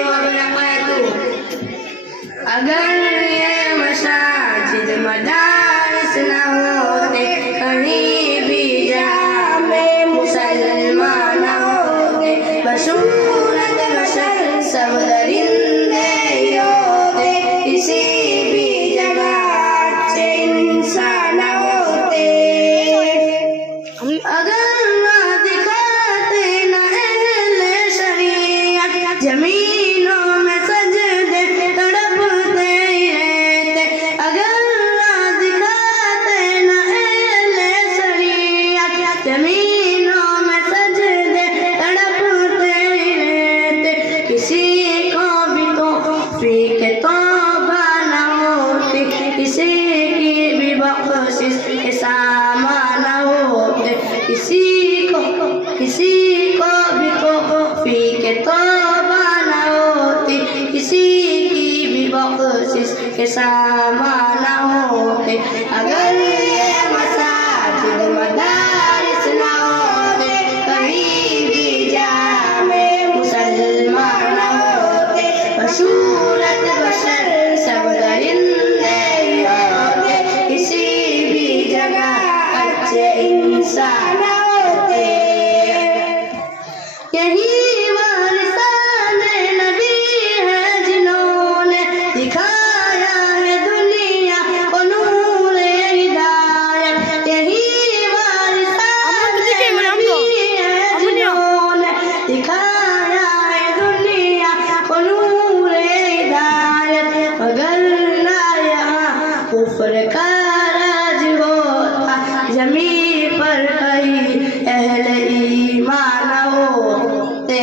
وبركاته. اگر یہ مساجد مدارس نہ ہوتے کہیں بھی جہاں میں مسلمان نہ ہوتے بصورت بشر سب درندے ہی ہوتے کسی بھی جگہ اچھے انسان نہ ہوتے. اگر نہ دکھاتے نہ اہل شریعت زمینوں میں سجدے تڑپتے ہی رہتے. اگر نہ دکھاتے نہ اہل شریعت زمینوں میں سجدے تڑپتے ہی رہتے. کسی کو بھی توفیق توبہ نہ ہوتی کسی کی بھی بخشش کے سامان نہ ہوتے. کسی کو بھی توفیق توبہ نہ ہوتی کسی کی بھی بخشش کے سامان نہ ہوتے. اگر یہ مساجد مدارس نہ ہوتے کہیں بھی جہاں میں مسلمان نہ ہوتے بصورت بشر سب درندے ہی ہوتے کسی بھی جگہ اچھے انسان نہ ہوتے. یہی وارثان نبی ہے جنہوں نے دکھایا ہے دنیا کو نور ہدایت. یہی وارثان نبی ہے جنہوں نے دکھایا ہے دنیا کو نور ہدایت. مگر نہ یہاں کفر کا راج ہوتا زمین پر کہیں اہل ایمان نہ ہوتے.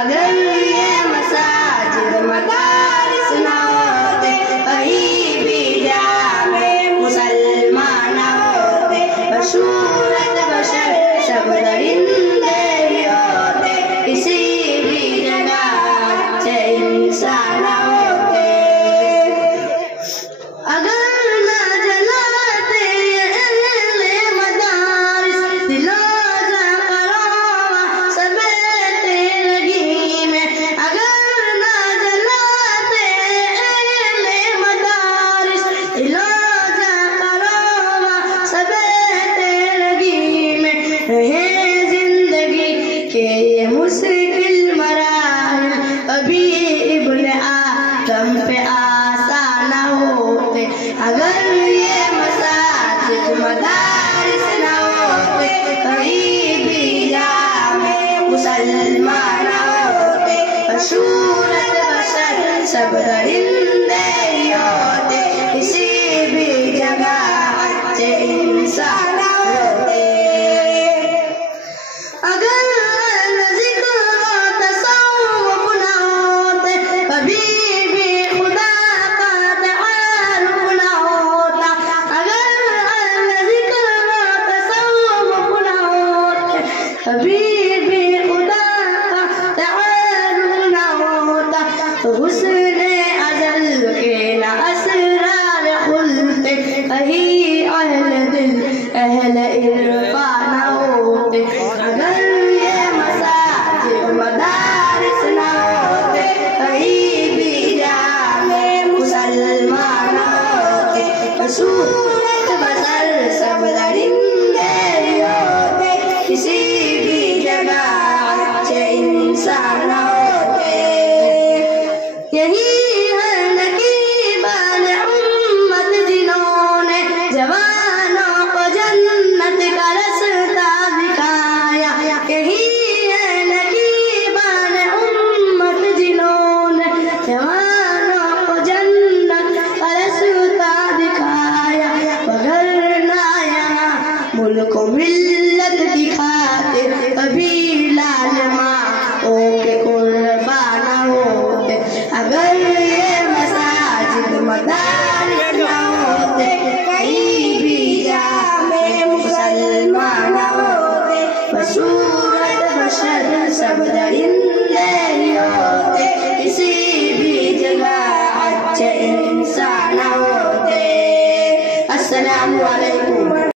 اگر یہ مساجد مدارس نہ ہوتے کہیں بھی جہاں میں مسلمان نہ ہوتے بصورت بشر سب درندے ہی ہوتے کسی بھی جگہ اچھے انسان نہ ہوتے. اگر نہ جلاتے یہ اہل مدارس دلوں جا کروا سب تیرگی میں. اگر نہ جلاتے اہل مدارس دلوں جا کروا سب تیرگی میں. رہے زندگی کے یہ مشکل مراحل کبھی ابن آدم پہ آسان نہ ہوتے. اگر یہ مساجد مدارس نہ ہوتے کہیں بھی جہاں میں مسلمان نہ ہوتے بصورت بشر سب درندے ہی ہوتے کسی بھی جگہ اچھے انسان نہ ہوتے. اگر ذکر و تصوف نہ ہوتے کبھی بھی خدا کا تعارف نہ ہوتا. اگر ذکر و تصوف نہ ہوتے کبھی بھی خدا کا تعارف نہ ہوتا. تو حسن ازل کے نہ اسرار کھلتے کہیں اہل دل اہل عرفان نہ ہوتے. اگر یہ مساجد مدارس نہ ہوتے کہیں بھی جہاں میں مسلمان نہ ہوتے بصورت بشر سب درندے ہی ہوتے کسی بھی جگہ اچھے انسان نہ ہوتے. یہی ہے نقیبان امت جنہوں نے جوانوں کو جنت کا رستہ دکھایا. یہی ہے نقیبان امت جنہوں نے جوانوں کو جنت کا رستہ دکھایا. مگر نہ یہاں ملک و ملت دکھاتے کبھی لال ماں کے قربان نہ ہوتے. اگر یہ مساجد مدارس نہ ہوتے کہیں بھی جہاں میں مسلمان نہ ہوتے بصورت بشر سب درندے ہی ہوتے کسی بھی جگہ اچھے انسان نہ ہوتے. السلام علیکم.